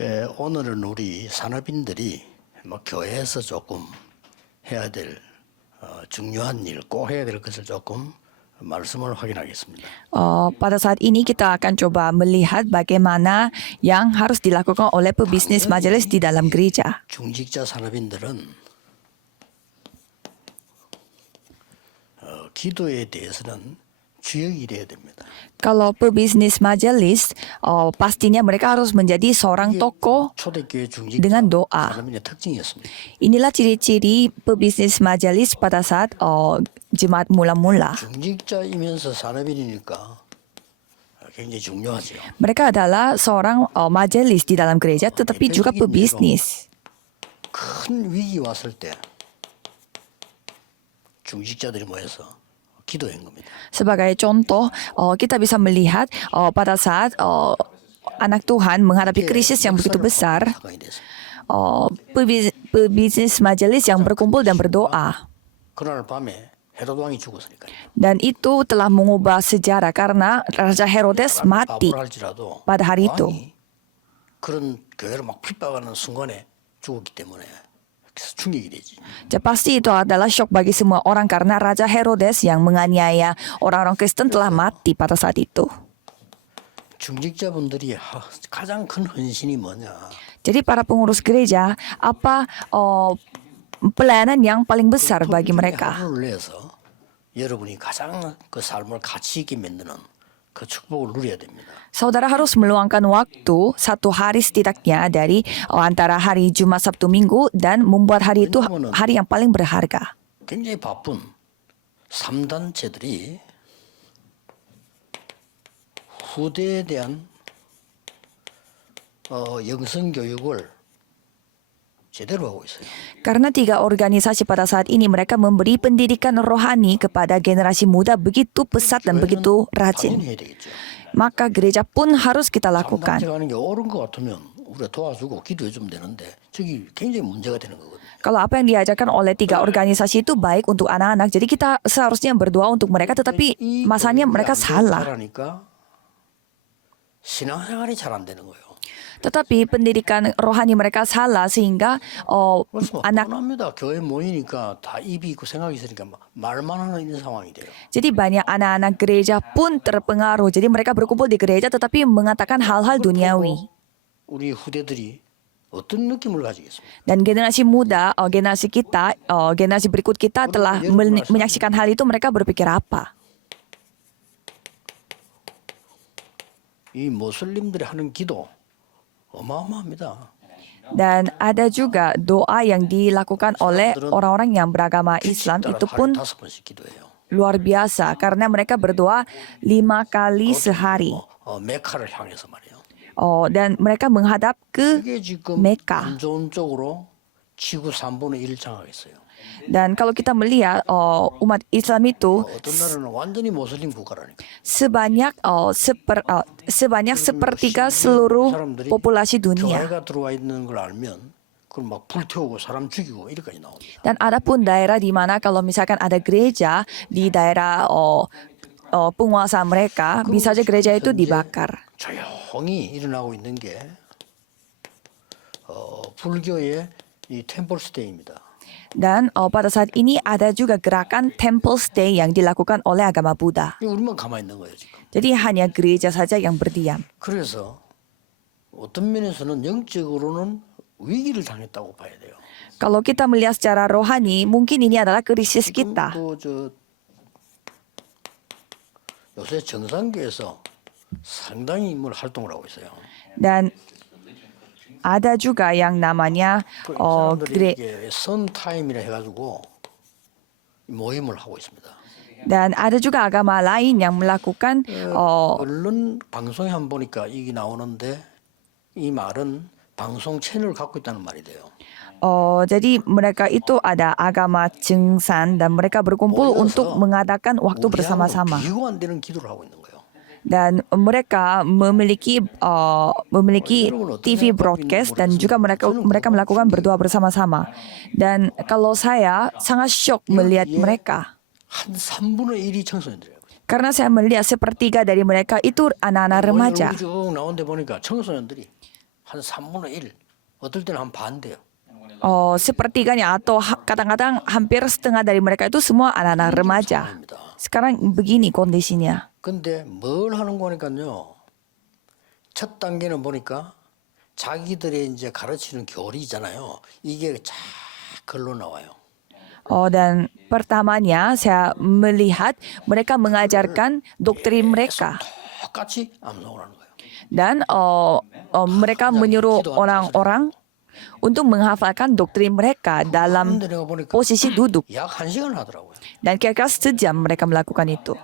오늘은 우리 산업인들이 뭐 교회에서 조금 해야 될 중요한 일, 꼭 해야 될 것을 조금 말씀을 확인하겠습니다. Pada saat ini kita akan coba melihat bagaimana yang harus dilakukan oleh pebisnis majelis di dalam gereja. 중직자 산업인들은 기도에 대해서는 주역이 돼야 됩니다. Kalau pebisnis majelis, pastinya mereka harus menjadi seorang tokoh 초대교회 중직자 dengan doa. 산업인의 특징이었습니다. Inilah ciri-ciri pebisnis majelis pada saat jemaat mula-mula. 중직자이면서 산업인이니까 굉장히 중요하죠. Mereka adalah seorang majelis di dalam gereja tetapi juga pebisnis. 큰 위기 왔을 때 중직자들이 모여서 기도한 겁니다. Sebagai contoh, kita bisa melihat pada saat anak Tuhan menghadapi krisis yang begitu besar, 사건이 됐습니다. pebisnis majelis yang berkumpul dan berdoa. 그날 밤에 헤롯 왕이 죽었으니까요. Dan itu telah mengubah sejarah karena Raja Herodes mati 바보랄지라도 pada hari itu. 왕이 그런 교회를 막 핍박하는 순간에 죽었기 때문에 충격이 되지. Pasti itu adalah shock bagi semua orang karena Raja Herodes yang menganiaya orang-orang Kristen telah mati pada saat itu. 중직자분들이 가장 큰 헌신이 뭐냐? Jadi para pengurus gereja, apa pelayanan yang paling besar bagi mereka? 하루를 내서 여러분이 가장 그 삶을 가치 있게 만드는 그 축복을 누려야 됩니다. Saudara harus meluangkan waktu satu hari setidaknya dari antara hari Jumat, Sabtu, Minggu dan membuat hari itu hari yang paling berharga. 굉장히 바쁜 3단체들이 후대에 대한 영성 교육을 제대로 하고 있어요. Karena 3 organisasi pada saat ini mereka memberi pendidikan rohani kepada generasi muda begitu pesat dan begitu 당연히 rajin. 해야 되겠죠. Maka gereja pun harus kita lakukan. 3단체가 하는 게 옳은 것 같으면 우리가 도와주고 기도해 주면 되는데 저기 굉장히 문제가 되는 거거든요. Kalau apa yang diajarkan oleh 3 organisasi itu baik untuk anak-anak, jadi kita seharusnya berdoa untuk mereka, tetapi masanya mereka salah. 잘하니까 신앙생활이 잘 안 되는 거예요. Tetapi pendidikan rohani mereka salah sehingga 그래서 anak 뻔합니다. 교회 모이니까 다 입이 있고 생각이 있으니까 말만 하는 이런 상황이 돼요. jadi banyak anak-anak gereja pun terpengaruh. Jadi mereka berkumpul di gereja tetapi mengatakan hal-hal duniawi. 우리 후대들이 어떤 느낌을 가지겠습니까? Dan generasi muda, generasi kita, generasi berikut kita telah menyaksikan hal itu, mereka berpikir apa? 이 모슬림들이 하는 기도 어마어마합니다. Dan ada juga doa yang dilakukan oleh orang-orang yang beragama Islam itu pun 5번씩 기도해요. luar biasa karena mereka berdoa 5 kali sehari. 메카를 향해서 말이에요. Dan mereka menghadap ke 이게 지금 Mekah. 안 좋은 쪽으로 지구 3분의 1을 장악했어요. Dan kalau kita melihat umat Islam itu 어떤 나라는 완전히 모슬림 국가라니까. sebanyak sepertiga seluruh populasi dunia. 교회가 들어와 있는 걸 알면 그걸 막 불태우고 사람 죽이고 이렇게까지 나옵니다. Dan ada pun daerah di mana kalau misalkan ada gereja di daerah penguasa mereka, bisa saja gereja itu dibakar. 조용히 일어나고 있는 게 불교의 이 템플 스테이입니다. Dan pada saat ini ada juga gerakan temple stay yang dilakukan oleh agama Buddha. 우리만 가만히 있는 거예요 지금. Jadi hanya gereja saja yang berdiam. 그래서 어떤 면에서는 영적으로는 위기를 당했다고 봐야 돼요. Kalau kita melihat secara rohani, mungkin ini adalah krisis kita. 지금도 요새 정상교에서 상당히 활동을 하고 있어요. Dan ada juga yang namanya 사람들이 이게 선 타임이라 해가지고 모임을 하고 있습니다. dan ada juga agama lain yang melakukan 언론 방송에 한 보니까 이게 나오는데 이 말은 방송 채널을 갖고 있다는 말이 돼요. jadi mereka itu ada agama Chengsan dan mereka berkumpul untuk mengadakan waktu bersama-sama. 비교 안 되는 기도를 하고 있는 거예요. Dan mereka memiliki TV broadcast dan juga mereka melakukan berdoa bersama-sama. Dan kalau saya sangat shock melihat mereka. 한 3분의 1이 청소년들이에요. Karena saya melihat sepertiga dari mereka itu anak-anak remaja. 쭉 나온 데 보니까 청소년들이 한 3분의 1, 어떨 때는 한 반 돼요. Sepertiganya atau kadang-kadang hampir setengah dari mereka itu semua anak-anak remaja. 상황입니다. Sekarang begini kondisinya. 근데 뭘 하는 거니까요. 첫 단계는 보니까 자기들의 이제 가르치는 교리잖아요. 이게 쫙 글로 나와요. Dan pertamanya saya melihat mereka mengajarkan doktrin mereka. 똑같이 암송을 하는 거예요. Dan mereka menyuruh orang-orang untuk menghafalkan doktrin mereka dalam 근데 내가 보니까 posisi duduk. 약 1시간 하더라고요. Dan kira-kira sejam mereka melakukan itu.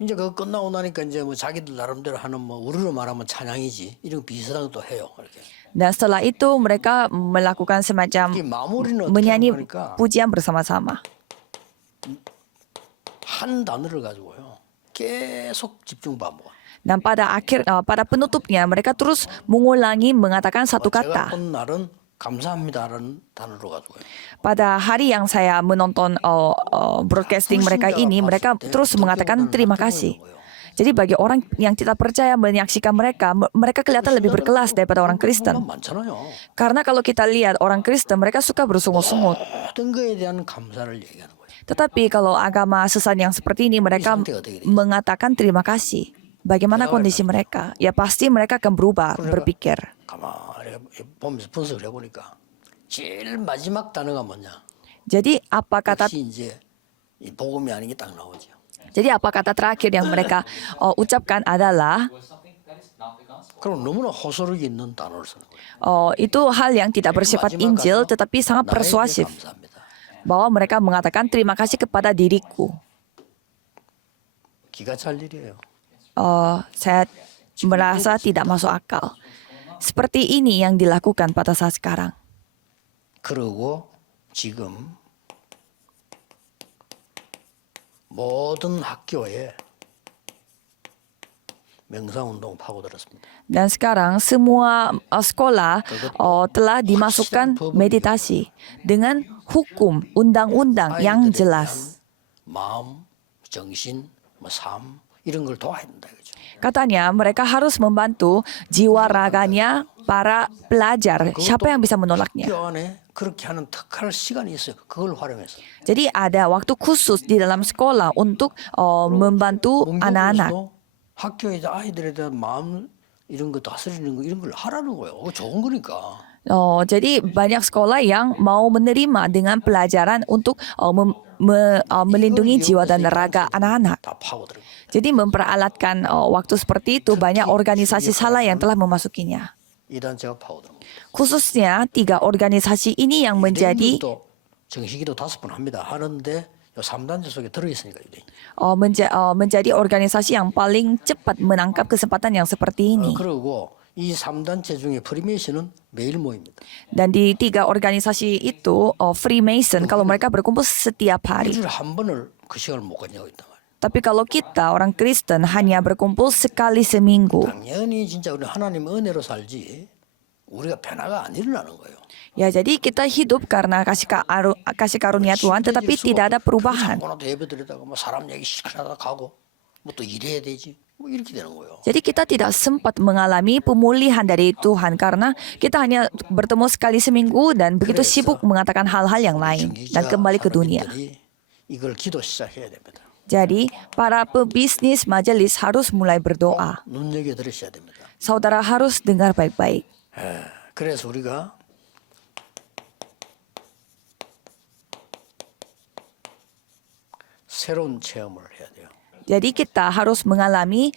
이제 그거 끝나고 나니까 이제 뭐 자기들 나름대로 하는 뭐 우리로 말하면 찬양이지 이런 비슷한 것도 해요. 이렇게. Dan setelah itu mereka melakukan semacam 이 마무리는 어떻게 menyanyi 하는 거니까 pujian bersama-sama. 한 단어를 가지고요. 계속 집중 반복. Dan pada penutupnya mereka terus mengulangi mengatakan satu 제가 kata. 본 날은 감사합니다라는 단어로 가지고요. Pada hari yang saya menonton broadcasting mereka ini, mereka terus mengatakan terima kasih. Jadi bagi orang yang tidak percaya menyaksikan mereka, mereka kelihatan lebih berkelas daripada orang Kristen. 많잖아요. Karena kalau kita lihat orang Kristen, mereka suka bersungut-sungut. 모든 거에 대한 감사를 얘기하는 거예요. Tetapi kalau agama sesat yang seperti ini, mereka mengatakan terima kasih. Bagaimana kondisi mereka? Ya pasti mereka akan berubah berpikir. 가만히 보면서 분석을 해보니까 제일 마지막 단어가 뭐냐? Jadi apa kata 역시 이제 이 복음이 아닌 게 딱 나오죠. terakhir yang mereka ucapkan adalah 그럼 너무나 호소력이 있는 단어를 쓰는 거예요. itu hal yang tidak bersifat Injil tetapi sangat 나에게 persuasif. 감사합니다. Bahwa mereka mengatakan terima kasih kepada diriku. 기가 찰 일이에요. Saya merasa tidak masuk akal. Seperti ini yang dilakukan pada saat sekarang. 그리고 지금 모든 학교에 명상운동 파고들었습니다. Dan sekarang semua sekolah telah dimasukkan meditasi dengan hukum, undang-undang yang jelas. 마음, 정신, 뭐 삶 이런 걸 도와야 된다 이거죠. Katanya mereka harus membantu jiwa raganya para pelajar. Siapa yang bisa menolaknya? 학교 안에 그렇게 하는 특할 시간이 있어요. 그걸 활용해서. Jadi ada waktu khusus di dalam sekolah untuk membantu anak-anak. 문교부에서도 학교에 아이들에 대한 마음 이런 거 다스리는 거 이런 걸 하라는 거예요. 그거 좋은 거니까. Jadi banyak sekolah yang mau menerima dengan pelajaran untuk melindungi jiwa dan raga anak-anak. 다 파고들어. Jadi memperalatkan waktu seperti itu banyak organisasi salah yang telah memasukinya. 이 단체가 파고들어. Khususnya 3 organisasi ini yang menjadi 또 정식기도 5번 합니다. 하는데 3단체 속에 들어있으니까 유대인. menjadi organisasi yang paling cepat menangkap kesempatan yang seperti ini. 그리고 이 3단체 중에 프리메이슨은 매일 모입니다. Dan di 3 organisasi itu Freemason kalau mereka berkumpul setiap hari. 일주일에 한 번을 그 시간을 못 가지고 있단 말이에요. Tapi kalau kita orang Kristen hanya berkumpul sekali seminggu. 당연히 진짜 우리 하나님 은혜로 살지 우리가 변화가 안 일어나는 거예요. Ya jadi kita hidup karena kasih karunia Tuhan tetapi tidak ada perubahan. 사고나도 예배드리다가 뭐 사람 얘기 시끄러다 가고 뭐 또 일해야 되지 뭐 이렇게 되는 거예요. Jadi kita tidak sempat mengalami pemulihan dari Tuhan karena kita hanya bertemu sekali seminggu dan begitu sibuk mengatakan hal-hal yang lain dan kembali ke dunia. 이걸 기도 시작해야 됩니다. Jadi para pebisnis majelis harus mulai berdoa. 눈여겨 들으셔야 됩니다. Saudara harus dengar baik-baik. 그래서 우리가 새로운 체험을 해야 돼요. Jadi kita harus mengalami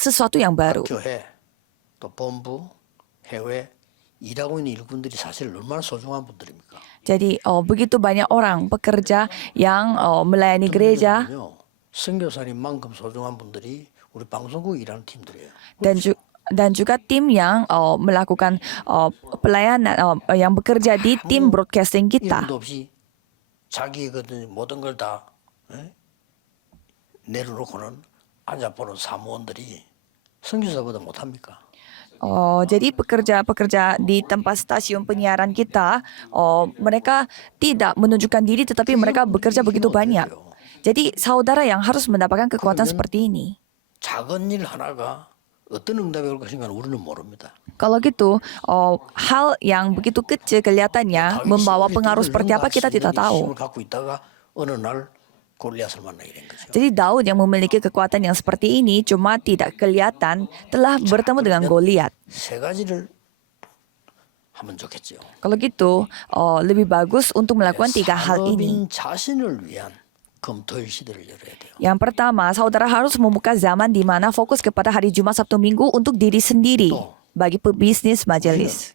sesuatu yang baru. 교회 또 본부 해외 일하고 있는 일꾼들이 사실 얼마나 소중한 분들입니까? Jadi begitu banyak orang pekerja yang melayani gereja 선교사님만큼 소중한 분들이 우리 방송국 일하는 팀들이에요. dan juga tim yang melakukan pelayanan yang bekerja di tim broadcasting kita. 이름도 없이 자기 그 모든 걸 다 내려놓고는 앉아보는 사무원들이 선교사보다 못합니까? Jadi pekerja-pekerja di tempat stasiun penyiaran kita, mereka tidak menunjukkan diri tetapi mereka bekerja begitu banyak. Jadi saudara yang harus mendapatkan kekuatan seperti ini. 작은 일 하나가 어떤 응답이 올 것인가는 우리는 모릅니다. Kalau gitu, hal yang begitu kecil kelihatannya membawa pengaruh seperti apa kita tidak tahu. 힘을 갖고 있다가 어느 날 골리앗을 만나게 된 거죠. Jadi Daud yang memiliki kekuatan yang seperti ini cuma tidak kelihatan telah bertemu dengan Goliat. 세 가지를 하면 좋겠죠. Kalau gitu, lebih bagus untuk melakukan 3 hal ini. 산업인 자신을 위한 검토일 시대를 열어야 돼요. Yang pertama, saudara harus membuka zaman di mana fokus kepada hari Jumat, Sabtu, Minggu untuk diri sendiri bagi pebisnis majelis.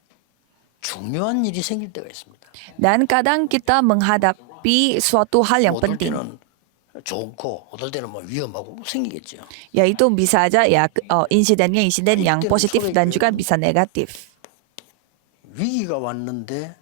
중요한 일이 생길 때가 있습니다. Dan kadang kita menghadapi suatu hal yang 어떨 penting, 때는 좋고 어떨 때는 뭐 위험하고 생기겠죠. yaitu bisa aja ya insidennya insiden yang positif dan juga bisa negatif. 위기가 왔는데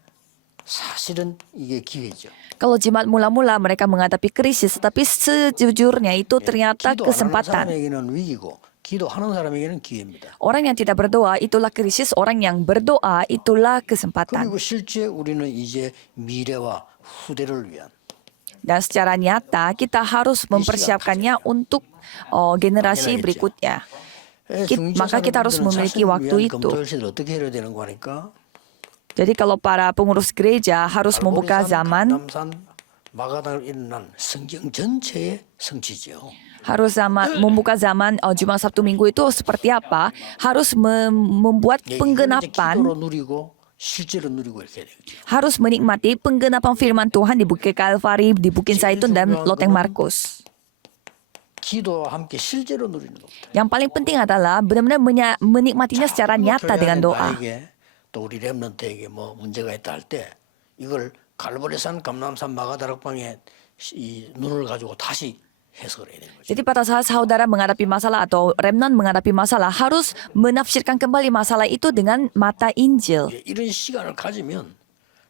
사실은 이게 기회죠. Kalau jemaat mula-mula mereka menghadapi krisis, tetapi sejujurnya itu ternyata 기도 안 하는 kesempatan. 사람에게는 위기고 기도하는 사람에게는 기회입니다. Orang yang tidak berdoa itulah krisis, orang yang berdoa itulah kesempatan. 그리고 실제 우리는 이제 미래와 후대를 위한 Dan secara nyata kita harus mempersiapkannya untuk generasi berikutnya. Maka kita harus memiliki waktu itu. 검토일시를 어떻게 해야 되는 거니까 Jadi kalau para pengurus gereja harus membuka zaman, 감남산 마가당을 일어난 성경 전체의 성취죠. harus membuka zaman Jumat, Sabtu, Minggu itu seperti apa? Harus membuat 예, 이거는 이제 penggenapan, 기도로 누리고 실제로 누리고 이렇게 해야 되겠죠. harus menikmati penggenapan firman Tuhan di Bukit Kalvari, di Bukit Zaitun dan Loteng Markus. 기도와 함께 실제로 누리는 겁니다. Yang paling penting adalah benar-benar menikmatinya secara nyata dengan doa. 또 우리 렘넌트에게 뭐 문제가 있다 할 때 이걸 갈보리산 감남산 마가다락방에 이 눈을 가지고 다시 해석을 해야 되는 거죠. Jadi pada saat saudara menghadapi masalah atau remnant menghadapi masalah, harus menafsirkan kembali masalah itu dengan mata Injil. 이런 시간을 가지면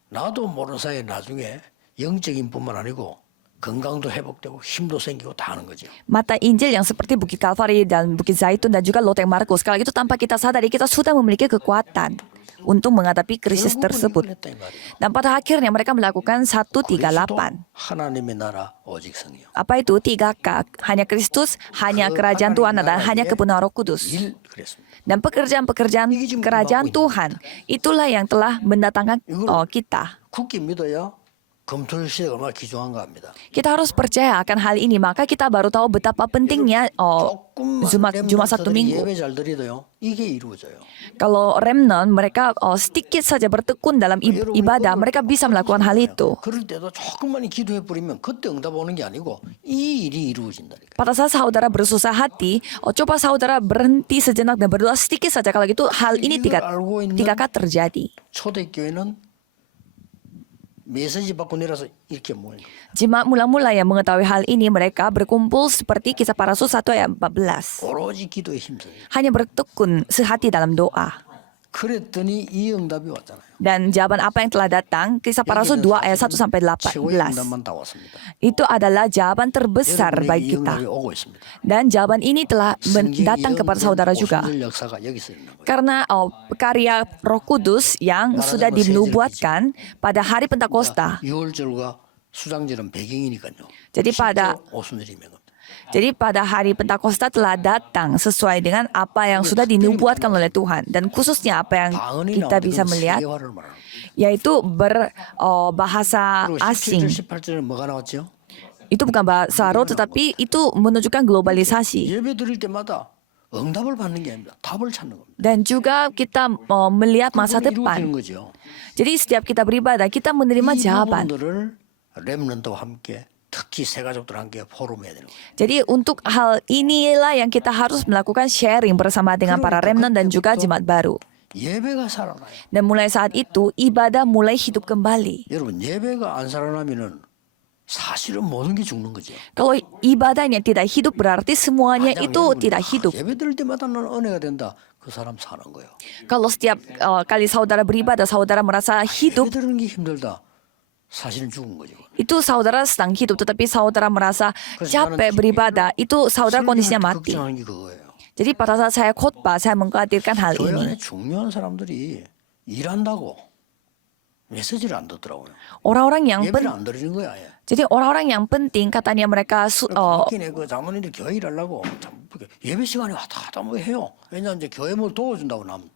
나도 모르는 사이에 나중에 영적인 뿐만 아니고 건강도 회복되고 힘도 생기고 다 하는 거죠. Mata Injil yang seperti Bukit Kalvari dan Bukit Zaitun dan juga Loteng Markus. Kalau itu tanpa kita sadari, kita sudah memiliki kekuatan untuk menghadapi krisis tersebut. Dan pada akhirnya mereka melakukan 138. 하나님의 나라 오직 성이요. Apa itu 3K? Hanya Kristus, hanya kerajaan Tuhan, dan hanya kebenaran Roh Kudus. 일 그랬습니다. Dan pekerjaan-pekerjaan kerajaan Tuhan, itulah yang telah mendatangkan kita. 굳게 믿어야 검토일 시대가 얼마나 귀중한가 합니다. Kita harus percaya akan hal ini, maka kita baru tahu betapa pentingnya Jumat, Sabtu, Minggu. 예배 잘 드리도요. 이게 이루어져요. Kalau remnant, mereka sedikit saja bertekun dalam ibadah, mereka bisa melakukan hal itu. 그럴 때도 조금만 기도해 버리면 그때 응답 오는 게 아니고 이 일이 이루어진다니까. Pada saat saudara bersusah hati, coba saudara berhenti sejenak dan berdoa sedikit saja. Kalau gitu hal ini 3K terjadi. 초대교회는 메시지 받고 내려서 이렇게 모여요. Jemaat mula-mula yang mengetahui hal ini, mereka berkumpul seperti Kisah Para Rasul 1 ayat 14. 오로지 기도에 힘써요. Hanya bertekun sehati dalam doa. 그랬더니 이 응답이 왔잖아요. Dan jawaban apa yang telah datang? Kisah Para Rasul 2 ayat 1 sampai 최고의 18. 응답만 다 왔습니다. Itu adalah jawaban terbesar 여러분에게 bagi 이 kita. 응답이 오고 있습니다. Dan jawaban ini telah datang kepada saudara juga. 오순절 역사가 여기서 있는 거예요. Karena karya Roh Kudus yang sudah dinubuatkan pada hari Pentakosta. 6월절과 수장절은 배경이니까요. Jadi pada 실제로 오순절이면 겁니다. Jadi pada hari Pentakosta telah datang sesuai dengan apa yang sudah dinubuatkan oleh Tuhan. Dan khususnya apa yang 방언이 kita bisa 나오는데 melihat, 세계화를 말하는 거예요. yaitu berbahasa 그리고 asing. 17절 18절은 뭐가 나왔죠? Itu bukan bahasa roh, tetapi itu menunjukkan globalisasi. 예배 드릴 때마다 응답을 받는 게 아닙니다. 답을 찾는 겁니다. Dan juga kita melihat masa 그건 depan. 이루어지는 거죠. Jadi setiap kita beribadah, kita menerima 이 jawaban. 부분들을 렘넌트와 함께 특히 세 가족들 함께 포럼해야 되는 거예요. Jadi untuk hal inilah yang kita harus melakukan sharing bersama dengan para remnant dan juga jemaat baru. 예배가 살아나요. Dan mulai saat itu, ibadah mulai hidup kembali. 여러분 예배가 안 살아나면은 사실은 모든 게 죽는 거죠. Kalau ibadahnya tidak hidup, berarti semuanya 만약 itu 여러분이, tidak hidup. 예배 드릴 때마다 나는 은혜가 된다. 그 사람 사는 거예요. Kalau setiap kali saudara beribadah, saudara merasa hidup, 예배 드리는 게 힘들다. 사실은 죽은 거죠. itu saudara sedang hidup. Tetapi saudara merasa capek beribadah, itu saudara kondisinya mati. 걱정하는 게 그거예요. Jadi pada saat saya khotbah, saya mengkhawatirkan hal 교회 안에 ini. 중요한 사람들이 일한다고 메시지를 안 듣더라고요. Orang-orang yang 예배를 안 드리는 거야. 아예. jadi orang-orang yang penting katanya mereka 바뀌네 그 자문인들 교회 일하려고 예배 시간에 왔다 갔다 뭐 해요. 왜냐면 이제 교회 뭘 도와준다고 남.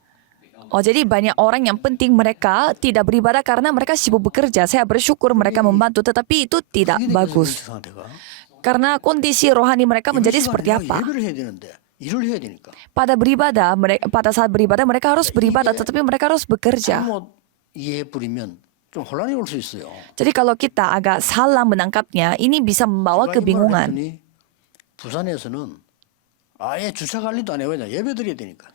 jadi banyak orang yang penting mereka tidak beribadah karena mereka sibuk bekerja. Saya bersyukur mereka membantu, tetapi itu tidak bagus. 상태가 Karena kondisi rohani mereka menjadi seperti apa? 예배를 해야 되는데 일을 해야 되니까. Pada saat beribadah mereka harus beribadah, tetapi mereka harus bekerja. 잘못 이해 부리면 좀 혼란이 올 수 있어요. Jadi kalau kita agak salah menangkapnya, ini bisa membawa 제가 이 말을 kebingungan. 했더니 부산에서는 아예 주차 관리도 안 해요. 왜냐 예배 드려야 되니까.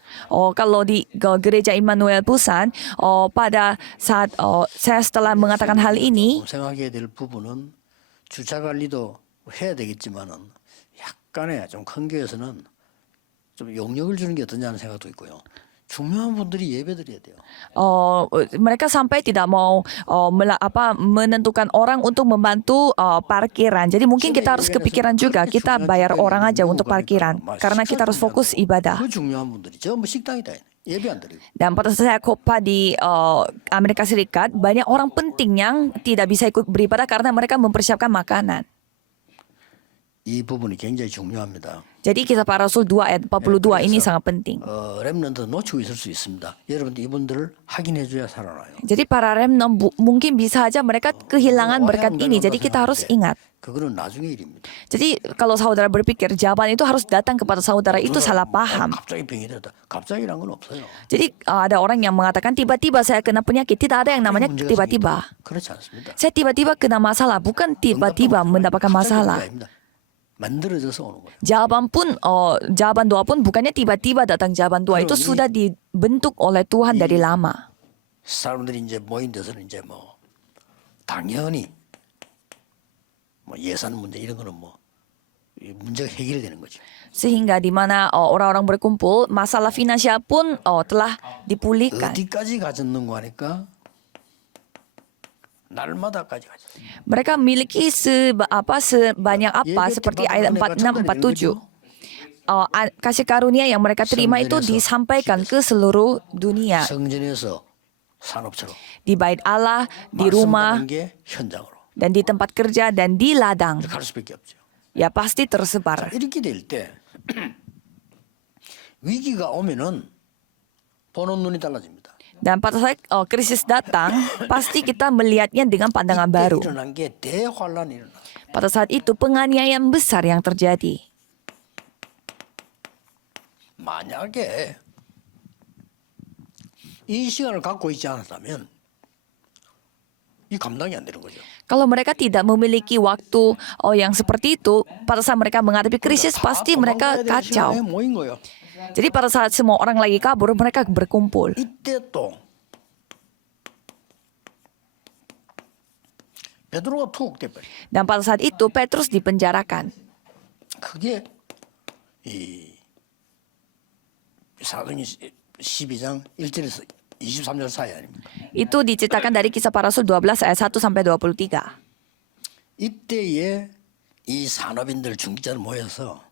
Kalau di gereja Immanuel Busan, pada saat saya setelah mengatakan hal ini, 생각해야 될 부분은 주차 관리도 해야 되겠지만은 약간의 좀 큰 교회에서는 좀 용역을 주는 게 어떠냐는 생각도 있고요. 중요한 분들이 예배 드려야 돼요. mereka sampai tidak mau menentukan orang untuk membantu parkiran. Jadi mungkin kita harus kepikiran juga kita bayar orang aja untuk parkiran karena kita harus fokus ibadah. 그 중요한 분들이 전부 식당이다. 예배 안 드리고. Dan pada saat saya kopa di Amerika Serikat, banyak orang penting yang tidak bisa ikut beribadah karena mereka mempersiapkan makanan. 이 부분이 굉장히 중요합니다. Jadi kisah para Rasul 2 ayat 42 ini sangat penting. 렘넌트 놓치고 있을 수 있습니다. 여러분들 이분들을 확인해 줘야 살아나요. Jadi para remnant mungkin bisa aja mereka kehilangan berkat ini. Jadi kita harus ingat. 그거는 나중에 일입니다. Jadi kalau saudara berpikir jawaban itu harus datang kepada saudara, itu salah paham. 갑자기 병이 됐다. 갑자기란 건 없어요. Jadi ada orang yang mengatakan tiba-tiba saya kena penyakit. Tidak ada yang namanya 문제가 tiba-tiba. 생기고 그렇지 않습니다. Saya tiba-tiba kena masalah, bukan tiba-tiba mendapatkan masalah. 만들어져서 오는 거예요. Jawaban doa pun bukannya tiba-tiba datang jawaban doa, itu sudah dibentuk oleh Tuhan dari lama. 사람들이 이제 모인 데서는 이제 뭐 당연히 뭐 예산 문제 이런 거는 뭐 이 문제가 해결이 되는 거죠. Sehingga di mana orang-orang berkumpul, masalah finansial pun telah dipulihkan. 어디까지 가졌는고 하니까 날마다까지 가졌어요. Mereka memiliki sebanyak apa seperti ayat 46 47. Kasih karunia yang mereka terima itu disampaikan ke seluruh dunia. 성전에서 산업처럼 Di bait Allah, di rumah, 말씀하는 게 현장으로 dan di tempat kerja, dan di ladang. 갈 수밖에 없죠. Ya pasti tersebar. 이렇게 될 때 위기가 오면은 보는 눈이 달라집니다. Dan pada saat krisis datang, pasti kita melihatnya dengan pandangan 이때 baru. 일어난 게 대환란이 일어나. Pada saat itu penganiayaan besar yang terjadi. 만약에 이 시간을 갖고 있지 않았다면 이 감당이 안 되는 거죠. Kalau mereka tidak memiliki waktu yang seperti itu, pada saat mereka menghadapi krisis pasti mereka 도망가야 될 시간에 kacau. 모인 거예요. Jadi pada saat semua orang lagi kabur, mereka berkumpul. 이때 또 베드로가 투옥돼버려. Dan pada saat itu Petrus dipenjarakan. 그게 이 사도행전 12장 1절에서 23절 사이 아닙니까? Itu diceritakan dari kisah para Rasul 12 ayat 1 sampai 23. 이때에 이 산업인들 중기자들 모여서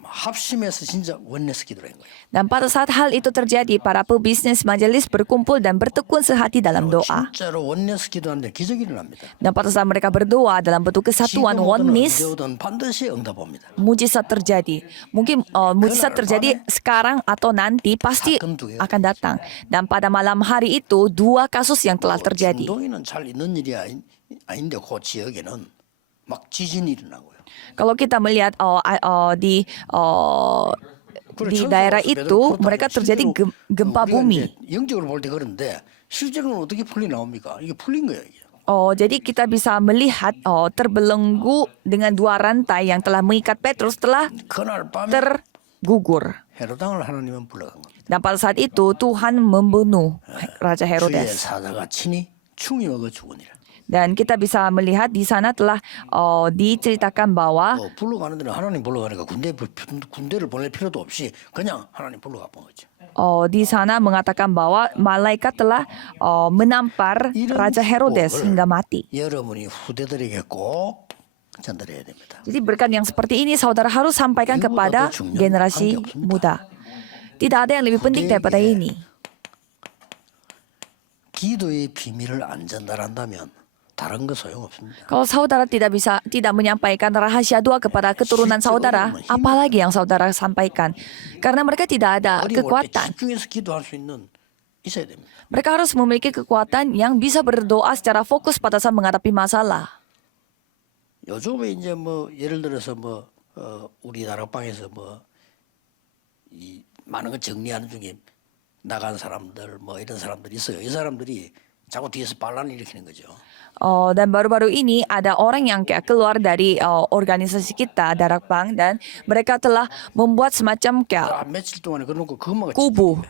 합심해서 진짜 원내스 기도를 한 거예요. Dan pada saat hal itu terjadi, para pebisnis majelis berkumpul dan bertekun sehati dalam doa. 진짜로 원내스 기도하는데 기적이 일어납니다. Dan pada saat mereka berdoa dalam bentuk kesatuan oneness, 언제 오든 반드시 응답합니다. mujizat terjadi. Mungkin mujizat terjadi sekarang atau nanti pasti akan datang. Dan pada malam hari itu 2 kasus yang telah terjadi. 중동에는 잘 있는 일이 아닌데 그 지역에는 막 지진이 일어나고요. Kalau kita melihat di daerah itu mereka terjadi gempa bumi. 영적으로 볼 때 그런데 실제로는 어떻게 풀리 나옵니까? 이게 풀린 거예요. 이게. Jadi kita bisa melihat terbelenggu dengan 2 rantai yang telah mengikat Petrus telah 그날 밤에 tergugur. 헤로당을 하나님은 불러간 겁니다. Dan pada saat itu Tuhan membunuh Raja 주의 Herodes. 사자가 친히 충이 먹어 죽으니라. Dan kita bisa melihat di sana telah diceritakan bahwa 불러가는 데는 하나님 불러가니까 군대를 보낼 필요도 없이 그냥 하나님 불러가 본 거죠. di sana mengatakan bahwa malaikat telah menampar Raja Herodes hingga mati. 여러분이 후대들에게 꼭 전달해야 됩니다. Jadi berkat yang seperti ini saudara harus sampaikan kepada generasi muda. Tidak ada yang lebih penting daripada ini. 기도의 비밀을 안 전달한다면 다른 거 소용없습니다. Kalau saudara tidak menyampaikan rahasia doa kepada keturunan saudara, apalagi yang saudara sampaikan? Karena mereka tidak ada 어려울 때 kekuatan. 집중해서 기도할 수 있는 있어야 됩니다. Mereka harus memiliki kekuatan yang bisa berdoa secara fokus pada saat menghadapi masalah. 요즘에 이제 뭐 예를 들어서 우리 다락방에서 이 많은 거 정리하는 중에 나간 사람들 이런 사람들이 있어요. 이 사람들이 자꾸 뒤에서 반란 일으키는 거죠. Dan baru-baru ini ada orang yang kayak keluar dari organisasi kita, Darakbang, dan mereka telah membuat semacam kayak 며칠 동안에 그러고 그것만 kubu.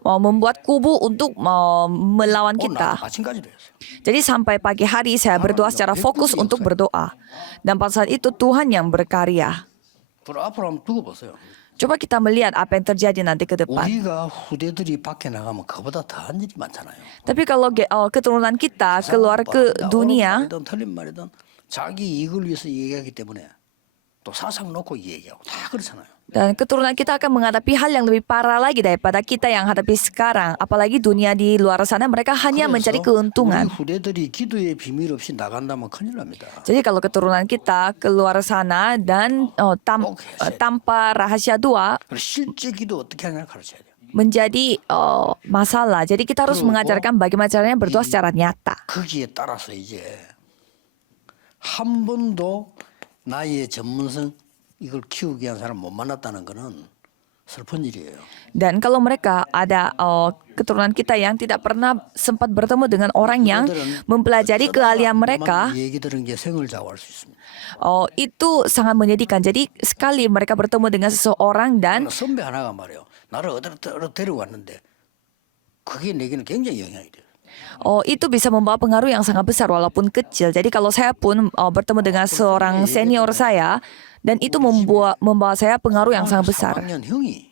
Membuat kubu untuk melawan kita. 아침까지도 했어요. Jadi sampai pagi hari saya berdoa secara fokus untuk berdoa. Dan pada saat itu Tuhan yang berkarya. 그럼 앞으로 한번 두고 보세요. Coba kita melihat apa yang terjadi nanti ke depan. 우리가 후대들이 밖에 나가면 그보다 더한 일이 많잖아요. Tapi kalau keturunan kita keluar ke dunia, 말이든 틀린 말이든 자기 이익을 위해서 얘기하기 때문에 또 사상 놓고 얘기하고 다 그렇잖아요. dan keturunan kita akan menghadapi hal yang lebih parah lagi daripada kita yang hadapi sekarang. Apalagi dunia di luar sana mereka hanya mencari keuntungan. 우리 후대들이 기도의 비밀 없이 나간다면 큰일 납니다. Jadi kalau keturunan kita keluar sana dan tanpa rahasia doa 그래서 실제 기도 어떻게 하냐 가르쳐야 돼요. menjadi masalah. Jadi kita harus mengajarkan bagaimana caranya berdoa secara nyata. 거기에 따라서 이제 한 번도 나의 전문성 이걸 키우기 위한 사람 못 만났다는 거는 슬픈 일이에요. Dan kalau mereka ada keturunan kita yang tidak pernah sempat bertemu dengan orang yang mempelajari keahlian mereka, 얘기 들은 게 생을 좌우할 수 있습니다. itu sangat menyedihkan. Jadi sekali mereka bertemu dengan seseorang dan 선배 하나가 말이에요. 나를 어디로 데려왔는데 그게 내게는 굉장히 영향이 돼요. itu bisa membawa pengaruh yang sangat besar walaupun kecil. Jadi kalau saya pun bertemu dengan seorang senior saya dan itu membawa saya pengaruh yang sangat besar. 3학년 형이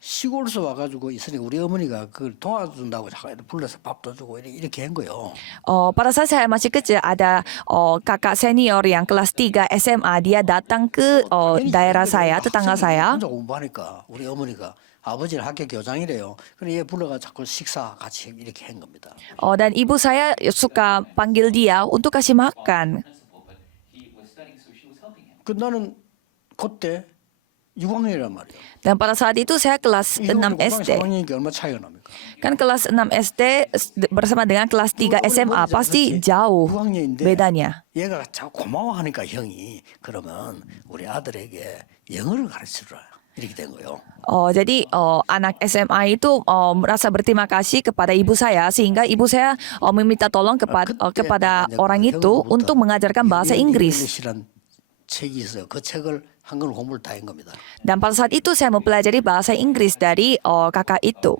시골에서 와가지고 있으니 우리 어머니가 그걸 도와준다고 자꾸 불러서 밥도 주고 이렇게 한 거예요. Pada saat saya masih kecil ada kakak senior yang kelas 3 SMA. Dia datang ke daerah saya, tetangga saya. 혼자 공부하니까 우리 어머니가 아버지는 학교 교장이래요. 그래 얘 불러가 자꾸 식사 같이 이렇게 한 겁니다. Dan ibu saya suka panggil dia untuk kasih makan. 그 나는 그때 6학년이란 말이에요. Dan pada saat itu saya kelas 6 SD. 3학년이니까 얼마 차이가 납니까? Kan kelas 6 SD bersama dengan kelas 3 SMA pasti jauh 6학년인데 bedanya. 얘가 자꾸 고마워하니까 형이 그러면 우리 아들에게 영어를 가르치라 이렇게 된 거예요. Jadi anak SMA itu merasa berterima kasih kepada ibu saya sehingga ibu saya meminta tolong kepada orang itu untuk mengajarkan bahasa Inggris. 잉글리시란 책이 있어요. 그 책을 한글 공부를 다 한 겁니다. Dan pada saat itu saya mempelajari bahasa Inggris dari kakak itu.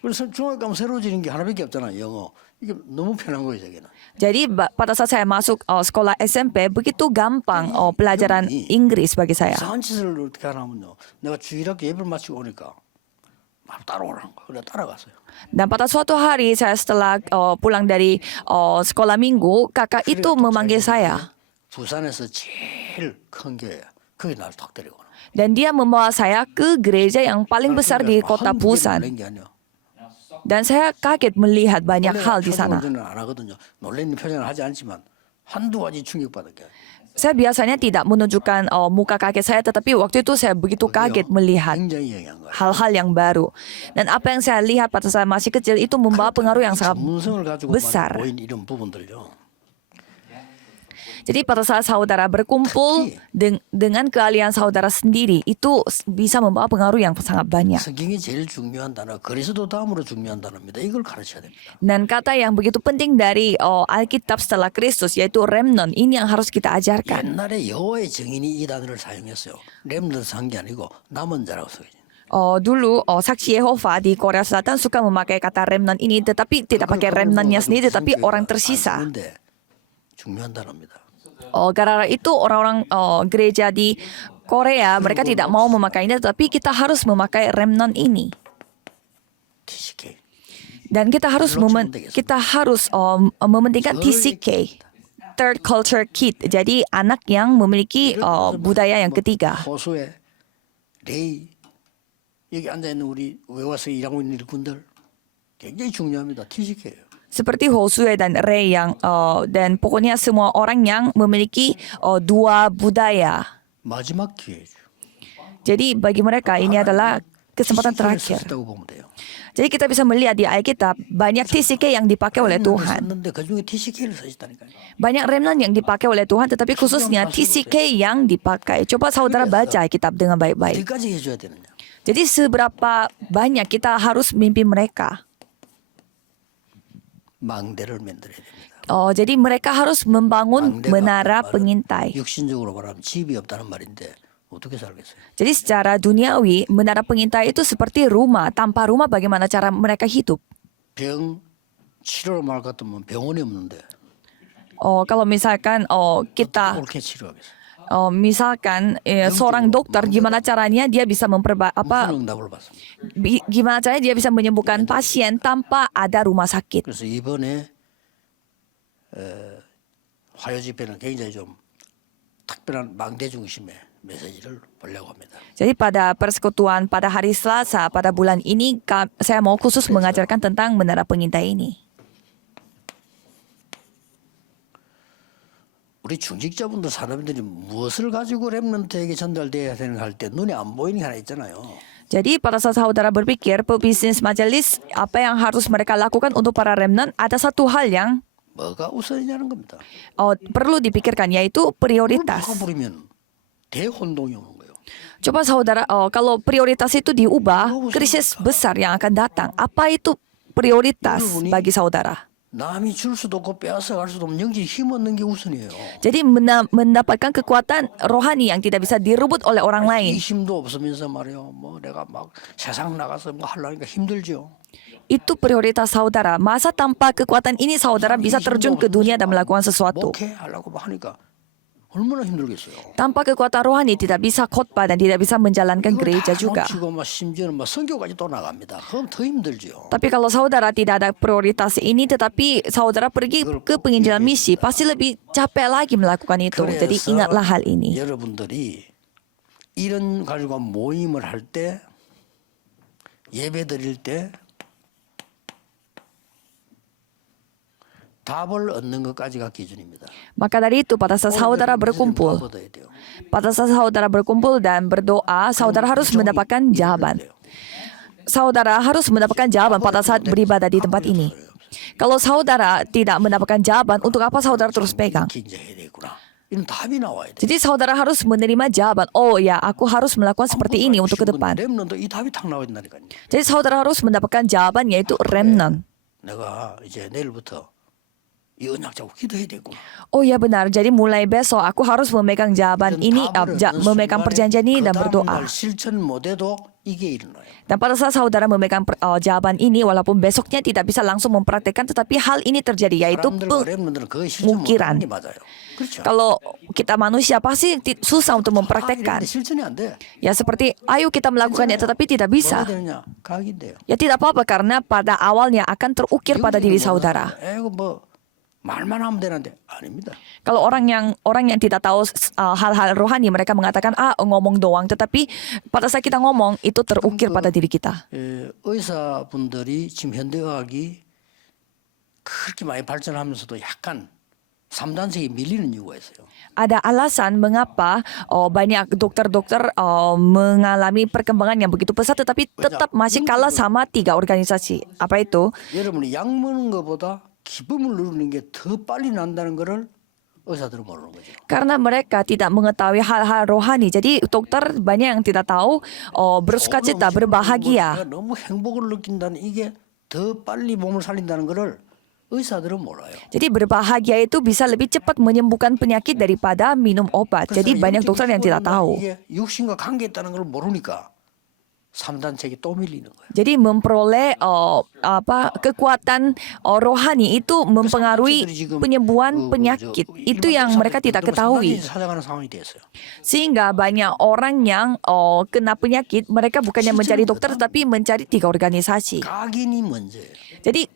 그래서 중학교 가면 새로워지는 게 하나밖에 없잖아, 영어. 이게 너무 편한 거예요, 저기는. Jadi pada saat saya masuk sekolah SMP begitu gampang pelajaran Inggris bagi saya. 이상한 짓을 어떻게 하냐면요. 내가 주일학교 예배를 마치고 오니까 막 따라오라는 거야. 그래 따라갔어요. Dan pada suatu hari saya setelah pulang dari sekolah minggu, kakak itu memanggil saya. 부산에서 제일 큰 교회야. 거기 나를 탁 데리고 오는 거야. Dan dia membawa saya ke gereja yang paling besar di kota Busan. 놀란 게 아니야. Dan saya kaget melihat banyak hal di sana. 표정을 안 하거든요. 놀란 표정을 하지 않지만 한두 가지 충격받은 게. Saya biasanya tidak menunjukkan muka kaget saya, tetapi waktu itu saya begitu kaget melihat 굉장히 영향한 거야. hal-hal yang baru. Dan apa yang saya lihat pada saat masih kecil itu membawa pengaruh yang sangat 전문성을 가지고 besar. 보인 이런 부분들요. Jadi pada saat saudara berkumpul dengan keahlian saudara sendiri, itu bisa membawa pengaruh yang sangat banyak. 성경이 제일 중요한 단어, 그리스도 다음으로 중요한 단어입니다. 이걸 가르쳐야 됩니다. Dan kata yang begitu penting dari Alkitab setelah Kristus yaitu remnant, ini yang harus kita ajarkan. 옛날에 여호와의 증인이 이 단어를 사용했어요. 렘넌트 한 게 아니고 남은 자라고 써요. Dulu saksi Yehova di Korea Selatan suka memakai kata remnant ini, tetapi tidak pakai remnantnya sendiri, tetapi orang tersisa. 그런데 중요한 단어입니다. Gara-gara itu orang-orang gereja di Korea mereka tidak mau memakainya, tetapi kita harus memakai remnant ini. TCK. Dan kita harus mementingkan TCK, Third Culture Kid. Jadi anak yang memiliki budaya yang ketiga. 호수에 레이 여기 앉아 있는 우리 외와서 일하고 있는 일꾼들 굉장히 중요합니다. TCK예요. Seperti Josue dan Ray yang dan pokoknya semua orang yang memiliki dua budaya. 마지막 기회죠. Jadi bagi mereka ini adalah kesempatan TCK를 terakhir. 썼다고 보면 돼요. Jadi kita bisa melihat di Alkitab banyak TCK yang dipakai oleh Tuhan. 썼는데 그 중에 TCK를 쓰셨다니까요. Banyak remnant yang dipakai oleh Tuhan, tetapi khususnya TCK yang dipakai. Coba saudara baca Alkitab dengan baik-baik. 어디까지 해줘야 되느냐? Jadi seberapa banyak kita harus mimpi mereka. 망대를 만들어야 됩니다. Jadi mereka harus membangun 망대가 menara 말은 pengintai. 육신적으로 말하면 집이 없다는 말인데 어떻게 살겠어요? Jadi secara duniawi, menara pengintai itu seperti rumah. Tanpa rumah bagaimana cara mereka hidup? 병 치료를 말 같으면 병원이 없는데 Kalau misalkan kita 옳게 치료하겠어요? misalkan seorang dokter gimana caranya dia bisa 무슨 응답을 받습니까? gimana caranya dia bisa menyembuhkan pasien tanpa ada rumah sakit. 그래서 이번에 화요 집회는 굉장히 좀 특별한 망대 중심의 메시지를 보려고 합니다. Jadi pada persekutuan pada hari Selasa pada bulan ini saya mau khusus mengajarkan tentang menara pengintai ini. 우리 중직자분들 사람들이 무엇을 가지고 렘넌트에게 전달돼야 되는가 할 때 눈에 안 보이는 게 하나 있잖아요. Jadi pada saat saudara berpikir pebisnis majelis apa yang harus mereka lakukan untuk para remnant, ada satu hal yang 뭐가 우선이냐는 겁니다. perlu dipikirkan yaitu prioritas. 바꿔 부리면 대혼동이 오는 거예요. Coba saudara, kalau prioritas itu diubah, krisis besar yang akan datang. Apa itu prioritas bagi saudara? 남이 줄 수도 없고 빼앗아 갈 수도 없는 영적 힘 얻는 게 우선이에요. Jadi mendapatkan kekuatan rohani yang tidak bisa direbut oleh orang 이 lain. 힘도 없으면서 말이요. 뭐 내가 막 세상 나가서 뭐 하려니까 힘들죠. Itu prioritas saudara. Masa tanpa kekuatan ini saudara bisa terjun ke dunia dan melakukan sesuatu? 목회 하려고 뭐 하니까 얼마나 힘들겠어요. Tanpa kekuatan rohani tidak bisa khotbah dan tidak bisa menjalankan gereja juga. 놓치고 막 심지어는 막 선교까지 또 나갑니다. 그럼 더 힘들죠. Tapi kalau saudara tidak ada prioritas ini, tetapi saudara pergi ke penginjilan misi, pasti lebih capek lagi melakukan itu. Jadi ingatlah hal ini. 여러분들이 이런 가지고 모임을 할 때 예배 드릴 때 답을 얻는 것까지가 기준입니다. Maka dari itu pada saat saudara berkumpul, 얻어야 돼요. pada saat saudara berkumpul dan berdoa, saudara harus mendapatkan jawaban. Saudara harus mendapatkan jawaban pada saat beribadah di tempat ini. Kalau saudara tidak mendapatkan jawaban, untuk apa saudara terus pegang? 이렇게 이제 해야 되구나. 이런 답이 나와야 돼. Jadi saudara harus menerima jawaban. Oh ya, aku harus melakukan seperti ini untuk ke depan. 렘넌트 이 답이 탁 나와야 된다니까요. Jadi saudara harus mendapatkan jawaban yaitu remnant. 내가 이제 내일부터 이 언약 잡고 기도해야 되구나. Oh ya benar, jadi mulai besok aku harus memegang jawaban ini, memegang perjanjian ini dan berdoa. 실천 못해도 이게 일어나요. Dan pada saat saudara memegang jawaban ini, walaupun besoknya tidak bisa langsung mempraktekkan, tetapi hal ini terjadi, yaitu 사람들과 렘넌트는 거의 실천 pengukiran. 못하는 게 맞아요. 그렇죠. Kalau kita manusia pasti susah untuk 이런데 mempraktekkan. 실천이 안 돼. Ya seperti, ayo kita melakukannya, tetapi tidak 뭐가 bisa. 되느냐? 각인데요. Ya tidak apa-apa, karena pada awalnya akan terukir pada diri saudara. 이거 뭐 말만 하면 되는데 아닙니다. Kalau orang yang tidak tahu hal-hal rohani, mereka mengatakan ngomong doang, tetapi pada saat kita ngomong itu terukir pada diri kita. 의사분들이 지금 현대의학이 그렇게 많이 발전하면서도 약간 3단sek에 밀리는 이유가 있어요. Ada alasan mengapa banyak dokter-dokter mengalami perkembangan yang begitu pesat, tetapi tetap masih kalah sama 3 organisasi. Apa itu? 여러분이 약 먹는 것보다 기쁨을 누리는 게 더 빨리 난다는 거를 의사들은 모르는 거죠. Karena mereka tidak mengetahui hal-hal rohani, jadi dokter banyak yang tidak tahu bersukacita, berbahagia. 너무 행복을 느낀다는 이게 더 빨리 몸을 살린다는 거를 의사들은 몰라요. Jadi berbahagia itu bisa lebih cepat menyembuhkan penyakit daripada minum obat. Jadi banyak dokter yang tidak tahu. 이게 육신과 관계 있다는 걸 모르니까 3단sek이 또 밀리는 거예요. Jadi memperoleh kekuatan rohani itu mempengaruhi penyembuhan penyakit. Itu yang mereka tidak ketahui. 찾아가는 상황이 됐어요. Sehingga banyak orang yang kena penyakit, mereka bukannya mencari dokter tetapi mencari 3 organisasi. 각인이 문제예요. Jadi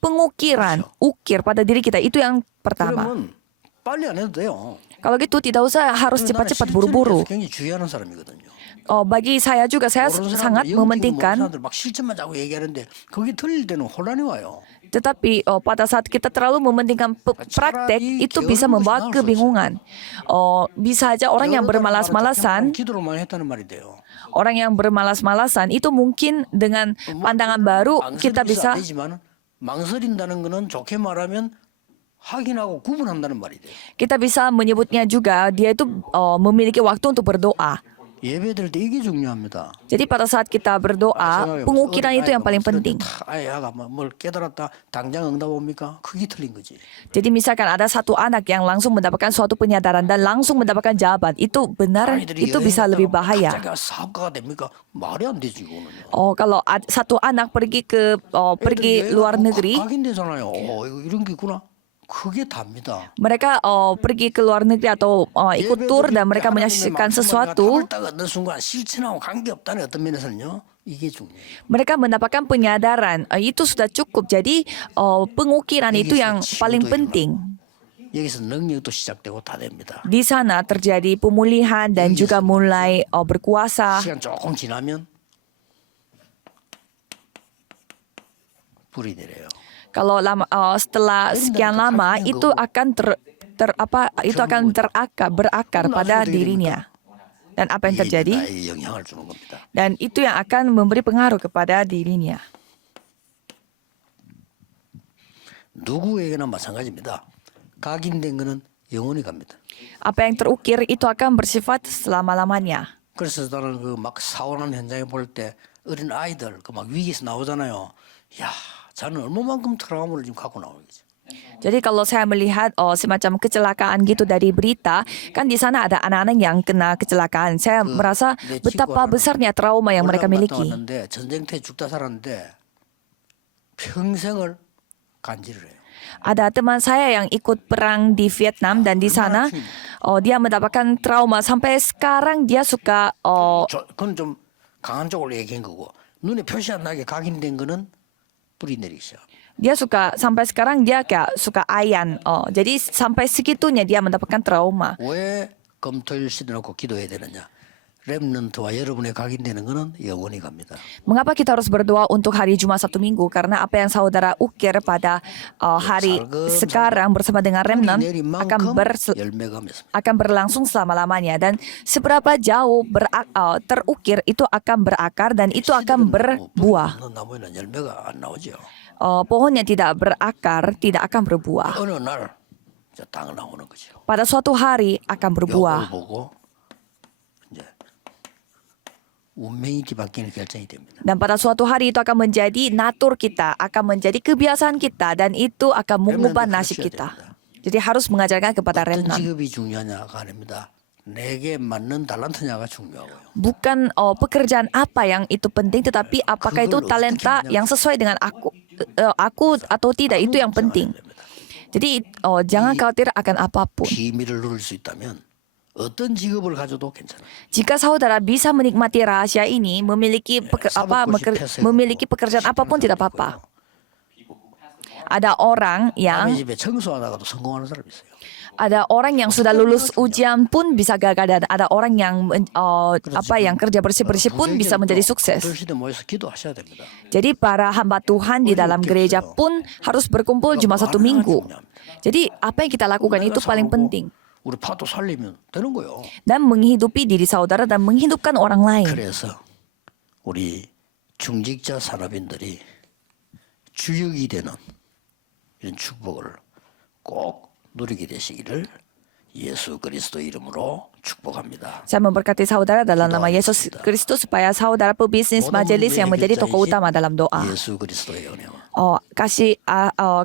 pengukiran, ukir pada diri kita itu yang pertama. 그러면 빨리 안 해도 돼요. Kalau gitu tidak usah harus cepat-cepat buru-buru. 굉장히 주의하는 사람이거든요. bagi saya juga saya 모르는 sangat 사람들, 영적인 모르는 mementingkan. 사람들 막 실천만 자꾸 얘기하는데 그게 틀릴 때는 혼란이 와요. Tetapi pada saat kita terlalu mementingkan praktek itu bisa membawa kebingungan. Bisa aja orang yang bermalas-malasan, 기도로만 했다는 말이 돼요. orang yang bermalas-malasan itu mungkin dengan pandangan baru kita bisa 되지만 망설인다는 거는 좋게 말하면 확인하고 구분한다는 말이 돼요. kita bisa menyebutnya juga dia itu memiliki waktu untuk berdoa. 예배 드릴 때 이게 중요합니다. Jadi pada saat kita berdoa, pengukiran itu yang paling penting. 아이가 뭘 깨달았다 당장 응답 옵니까? 그게 틀린 거지. Jadi misalkan ada satu anak yang langsung mendapatkan suatu penyadaran dan langsung mendapatkan jawaban, itu benar, itu bisa lebih bahaya. 갑자기 사업가가 됩니까? 말이 안 되지 이거는요. Kalau satu anak pergi luar negeri, 각인되잖아요. 이거 이런 게 있구나. 그게 답니다. mereka pergi ke luar negeri atau ikut tur dan mereka menyaksikan sesuatu, 어느 순간 실천하고 관계 없다는 어떤 면에서는요. 이게 중요해요. mereka mendapatkan penyadaran, itu sudah cukup. Jadi pengukiran itu yang paling penting. 여기서 능력도 시작되고 다 됩니다. Di sana terjadi pemulihan dan juga mulai berkuasa. 시간 조금 지나면 불이 내려요. Kalau setelah sekian lama itu akan berakar pada dirinya. Dan apa yang terjadi? 나에게 영향을 주는 겁니다. Dan itu yang akan memberi pengaruh kepada dirinya. 누구에게나 마찬가지입니다. 각인된 거는 영원히 갑니다. Apa yang terukir itu akan bersifat selama-lamanya. 그래서 나는 그 막 사고난 현장에 볼 때 어린 아이들 그 막 위기에서 나오잖아요. 야, 저는 얼마만큼 트라우마를 지금 갖고 나오겠죠. Jadi kalau saya melihat semacam kecelakaan gitu dari berita, kan di sana ada anak-anak yang kena kecelakaan. Saya merasa betapa besarnya trauma yang mereka miliki. 왔는데 전쟁터에 죽다 살았는데 평생을 간질을 해요. Ada teman saya yang ikut perang di Vietnam dan di sana dia mendapatkan trauma sampai sekarang dia suka 그건 좀 강한 쪽으로 얘기한 거고 눈에 표시 안 나게 각인된 거는 뿌리 내리기 시작. dia suka sampai sekarang dia kayak suka ayan. Jadi sampai segitunya dia mendapatkan trauma. 왜 검토일 시대 놓고 기도해야 되느냐? 렘넌트와 여러분의 각인되는 거는 영원히 갑니다. Mengapa kita harus berdoa untuk hari Jumat Sabtu Minggu? Karena apa yang saudara ukir pada hari sekarang bersama dengan remnant 열매가 맺습니다. akan berlangsung selama-lamanya. Dan seberapa jauh terukir itu akan berakar dan itu akan berbuah. 나무에는 열매가 안 나오죠. Pohonnya tidak berakar, tidak akan berbuah. 어느 날 딱 나오는 거죠. Pada suatu hari akan berbuah. 요걸 보고 이제 운명이 뒤바뀌는 결정이 됩니다. Dan pada suatu hari itu akan menjadi natur kita, akan menjadi kebiasaan kita, dan itu akan mengubah nasib kita. Jadi harus mengajarkan kepada 어떤 remnant. 직업이 중요하냐가 아닙니다. 내게 맞는 달란트냐가 중요하고요. Bukan pekerjaan apa yang itu penting, tetapi apakah itu talenta yang sesuai dengan aku atau tidak, itu yang penting. Jadi jangan khawatir akan apapun. 비밀을 누릴 수 있다면 어떤 직업을 가져도 괜찮아요. Jika saudara bisa menikmati rahasia ini, memiliki pekerjaan apapun tidak apa-apa. Ada orang yang 남의 집에 청소하다가도 성공하는 사람이 있어요. sudah lulus ujian pun bisa gagal, dan ada orang yang kerja bersih-bersih pun bisa menjadi sukses. 시대 모여서 기도하셔야 됩니다. Jadi para hamba Tuhan di dalam gereja pun harus berkumpul Jumat Sabtu Minggu. Jadi apa yang kita lakukan itu paling penting. 우리 파도 살리면 되는 거예요. Dan menghidupi diri saudara dan menghidupkan orang lain. 그래서 우리 중직자 산업인들이 주역이 되는 이런 축복을 꼭 누리게 되시기를 예수 그리스도 이름으로 축복합니다. Saya memberkati saudara dalam nama Yesus Kristus supaya saudara pebisnis majelis yang menjadi tokoh utama dalam doa. 예수 그리스도의 은혜와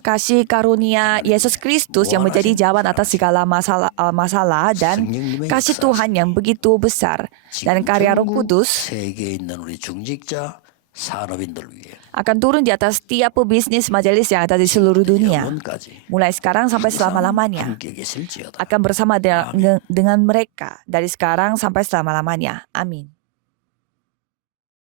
Kasih karunia Yesus Kristus yang menjadi jawaban atas segala masalah dan kasih Tuhan yang begitu besar dan karya Roh Kudus 세계에 있는 우리 중직자 산업인들 위해 akan turun di atas tiap pebisnis majelis yang ada di seluruh dunia. 영원까지 Mulai sekarang sampai selama-lamanya. 함께 계실지어다. Akan bersama dengan mereka dari sekarang sampai selama-lamanya. Amin.